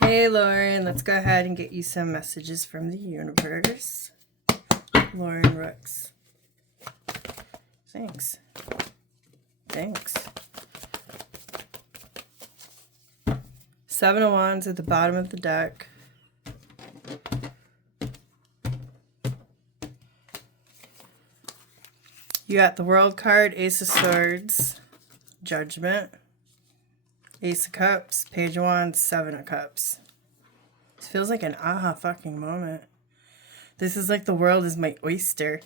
Hey Lauren, let's go ahead and get you some messages from the universe. Lauren Rooks. Thanks. Thanks. Seven of Wands at the bottom of the deck. You got the World card, Ace of Swords, Judgment, Ace of Cups, Page of Wands, Seven of Cups. This feels like an aha fucking moment. This is like the world is my oyster.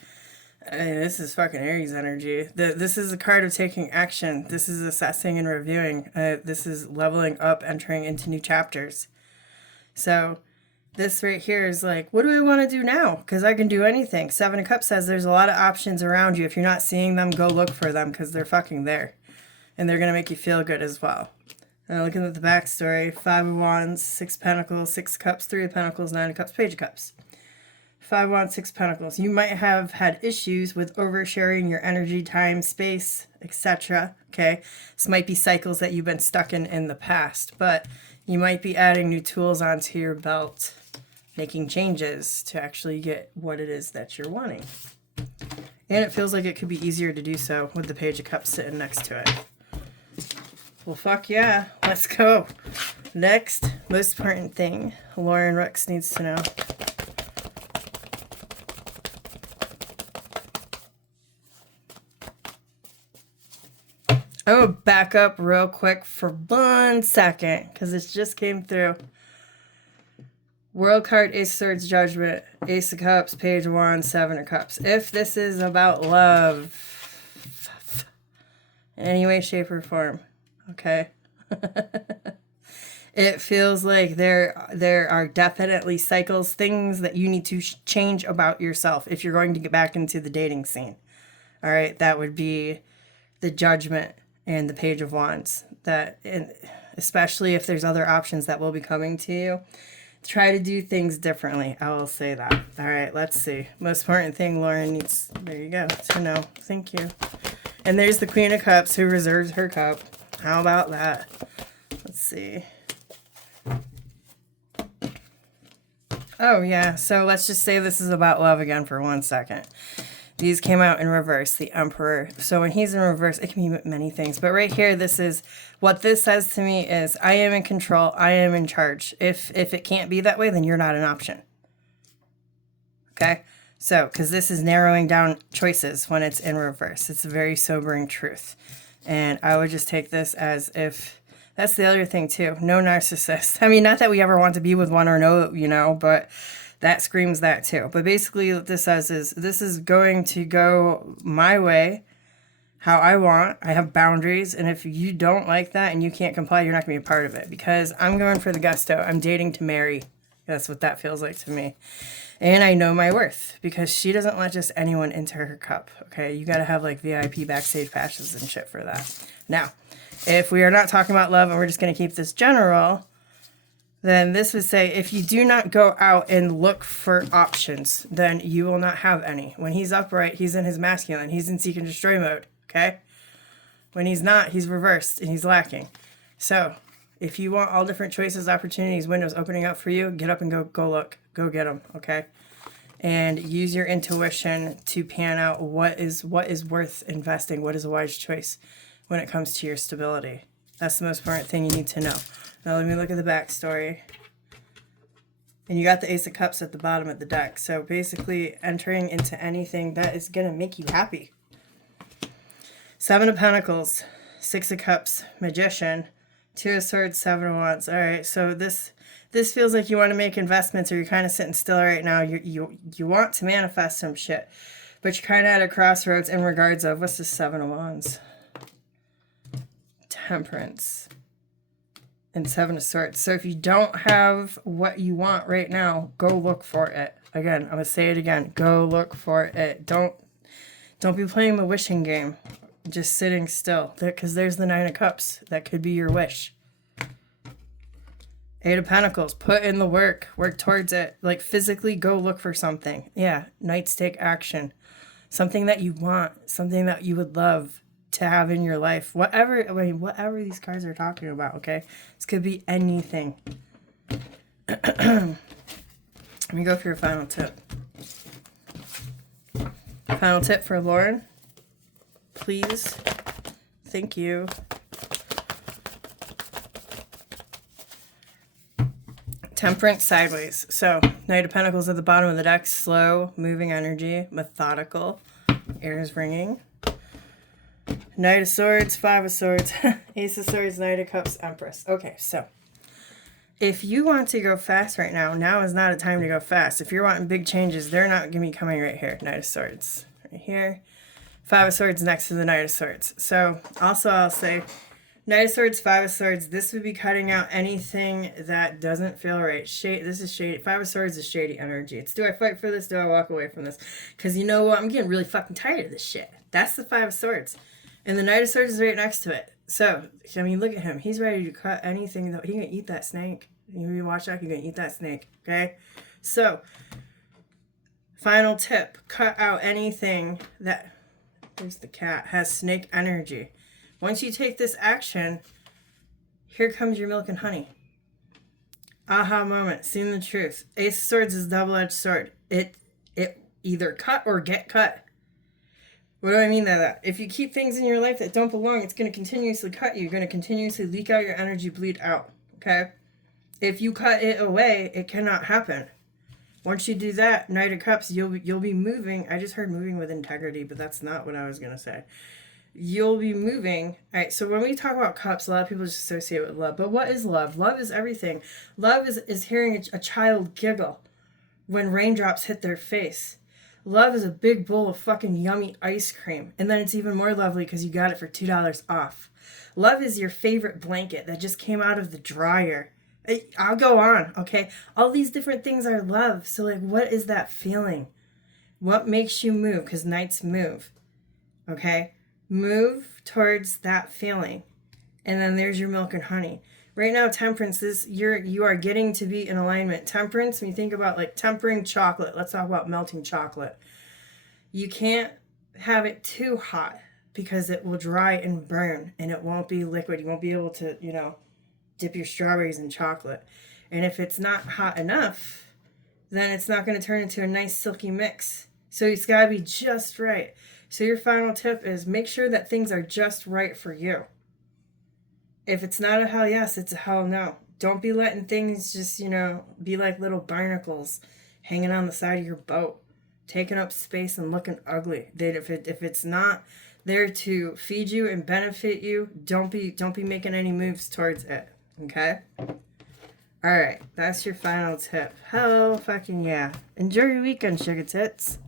I mean, this is fucking Aries energy. This is a card of taking action. This is assessing and reviewing. This is leveling up, entering into new chapters. So this right here is like, what do I want to do now? Because I can do anything. Seven of Cups says there's a lot of options around you. If you're not seeing them, go look for them because they're fucking there. And they're going to make you feel good as well. Looking at the backstory, Five of Wands, Six of Pentacles, Six of Cups, Three of Pentacles, Nine of Cups, Page of Cups. Five of Wands, Six of Pentacles. You might have had issues with oversharing your energy, time, space, etc. Okay, this might be cycles that you've been stuck in the past, but you might be adding new tools onto your belt, making changes to actually get what it is that you're wanting. And it feels like it could be easier to do so with the Page of Cups sitting next to it. Well, fuck yeah. Let's go. Next, most important thing Lauren Rooks needs to know. I'm going to back up real quick for 1 second because it just came through. World card, Ace of Swords, Judgment, Ace of Cups, Page of Wands, Seven of Cups. If this is about love in any way, shape, or form, okay? It feels like there are definitely cycles, things that you need to change about yourself if you're going to get back into the dating scene. All right, that would be the Judgment and the Page of Wands. That, and especially if there's other options that will be coming to you, try to do things differently. I will say that. All right, let's see. Most important thing Lauren needs, there you go, to know. Thank you. And there's the Queen of Cups who reserves her cup. How about that? Let's see. Oh, yeah. So let's just say this is about love again for 1 second. These came out in reverse, the Emperor. So when he's in reverse, it can be many things. But right here, this is what this says to me is I am in control. I am in charge. If it can't be that way, then you're not an option. Okay? So, because this is narrowing down choices when it's in reverse. It's a very sobering truth. And I would just take this as if, that's the other thing too, no narcissist. I mean, not that we ever want to be with one or no, you know, but that screams that too. But basically what this says is, this is going to go my way, how I want. I have boundaries. And if you don't like that and you can't comply, you're not going to be a part of it. Because I'm going for the gusto. I'm dating to marry. That's what that feels like to me. And I know my worth because she doesn't let just anyone into her cup. Okay, you got to have like VIP backstage passes and shit for that. Now, if we are not talking about love and we're just going to keep this general, then this would say if you do not go out and look for options, then you will not have any. When he's upright, he's in his masculine. He's in seek and destroy mode. Okay, when he's not, he's reversed and he's lacking. So if you want all different choices, opportunities, windows opening up for you, get up and go look. Go get them, okay? And use your intuition to pan out what is worth investing, what is a wise choice when it comes to your stability. That's the most important thing you need to know. Now let me look at the backstory. And you got the Ace of Cups at the bottom of the deck. So basically entering into anything that is going to make you happy. Seven of Pentacles, Six of Cups, Magician, Two of Swords, Seven of Wands. All right, so this feels like you want to make investments or you're kind of sitting still right now. You want to manifest some shit, but you're kind of at a crossroads in regards of, what's the Seven of Wands? Temperance and Seven of Swords. So if you don't have what you want right now, go look for it. Again, I'm going to say it again. Go look for it. Don't be playing the wishing game. Just sitting still. Because there's the Nine of Cups. That could be your wish. Eight of Pentacles. Put in the work. Work towards it. Like physically go look for something. Yeah. Knights take action. Something that you want. Something that you would love to have in your life. Whatever these cards are talking about, okay? This could be anything. Let me go for your final tip. Final tip for Lauren. Please. Thank you. Temperance sideways. So, Knight of Pentacles at the bottom of the deck. Slow, moving energy. Methodical. Air is ringing. Knight of Swords, Five of Swords, Ace of Swords, Knight of Cups, Empress. Okay, so if you want to go fast right now, now is not a time to go fast. If you're wanting big changes, they're not going to be coming right here. Knight of Swords right here. Five of Swords next to the Knight of Swords. So also I'll say Knight of Swords, Five of Swords, this would be cutting out anything that doesn't feel right. This is shady. Five of Swords is shady energy. It's, do I fight for this? Do I walk away from this? Because you know what? I'm getting really fucking tired of this shit. That's the Five of Swords. And the Knight of Swords is right next to it. So, I mean, look at him. He's ready to cut anything. He's going to eat that snake. You watch out, you're going to eat that snake. Okay? So, final tip. Cut out anything that, there's the cat, has snake energy. Once you take this action, here comes your milk and honey. Aha moment. Seeing the truth. Ace of Swords is a double-edged sword. It either cut or get cut. What do I mean by that? If you keep things in your life that don't belong, it's going to continuously cut you. You're going to continuously leak out your energy, bleed out. Okay? If you cut it away, it cannot happen. Once you do that, Knight of Cups, you'll be moving. I just heard moving with integrity, but that's not what I was going to say. You'll be moving. All right, so when we talk about cups, a lot of people just associate it with love. But what is love? Love is everything. Love is hearing a child giggle when raindrops hit their face. Love is a big bowl of fucking yummy ice cream. And then it's even more lovely because you got it for $2 off. Love is your favorite blanket that just came out of the dryer. I'll go on, okay? All these different things are love. So, like, what is that feeling? What makes you move? Because knights move, okay? Move towards that feeling. And then there's your milk and honey. Right now, temperance, you are getting to be in alignment. Temperance, when you think about like tempering chocolate, let's talk about melting chocolate. You can't have it too hot because it will dry and burn and it won't be liquid. You won't be able to, dip your strawberries in chocolate. And if it's not hot enough, then it's not going to turn into a nice silky mix. So it's got to be just right. So your final tip is make sure that things are just right for you. If it's not a hell yes, it's a hell no. Don't be letting things just, be like little barnacles hanging on the side of your boat, taking up space and looking ugly. If it's not there to feed you and benefit you, don't be making any moves towards it. Okay? All right, that's your final tip. Hell fucking yeah. Enjoy your weekend, sugar tits.